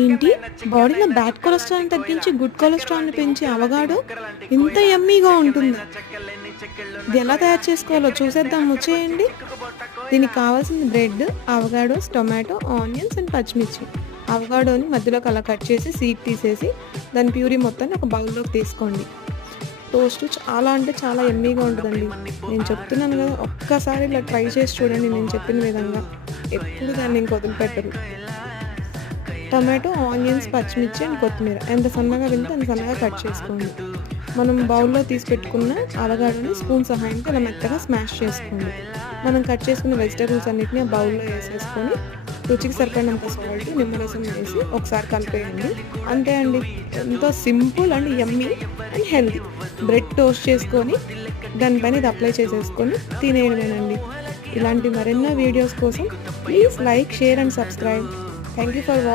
ఏంటి? బాడీలో బ్యాడ్ కొలెస్ట్రాల్‌ని తగ్గించి గుడ్ కొలెస్ట్రాల్‌ని పెంచే అవగాడో ఇంత యమ్మీగా ఉంటుందా? ఇది ఎలా తయారు చేసుకోవాలో చూసేద్దాం వచ్చేయండి. దీనికి కావాల్సిన బ్రెడ్, అవగాడోస్, టొమాటో, ఆనియన్స్ అండ్ పచ్చిమిర్చి. అవగాడోని మధ్యలోకి అలా కట్ చేసి సీడ్ తీసేసి దాని ప్యూరీ మొత్తాన్ని ఒక బౌల్‌లోకి తీసుకోండి. టోస్ట్ చాలా అంటే చాలా యమ్మీగా ఉంటదండి. నేను చెప్తున్నాను గదా! ఒక్కసారి ఇలా ట్రై చేసి చూడండి నేను చెప్పిన విధంగా. ఎప్పుడు దాన్ని ఇంక వదిలిపెట్టరు. టొమాటో, ఆనియన్స్, పచ్చిమిర్చి అండ్ కొత్తిమీర ఎంత సన్నగా వెళ్తే అంత సన్నగా కట్ చేసుకోండి. మనం బౌల్‌లో తీసి పెట్టుకున్న అవగాడోని స్పూన్ సహాయంతో ఇలా మెత్తగా స్మాష్ చేసుకోండి. మనం కట్ చేసుకున్న వెజిటబుల్స్ అన్నిటిని ఆ బౌల్‌లో ఏసేసుకొని రుచికి సరిపడినంత సాల్ట్, నిమ్మరసం వేసి ఒకసారి కలిపేయండి. అంతే అండి. ఎంతో simple and yummy and healthy. Bread toast చేసుకొని దానిపైన ఇది అప్లై చేసేసుకొని తినేయడమేనండి. ఇలాంటి మరెన్నో వీడియోస్ కోసం please like, share and subscribe. Thank you for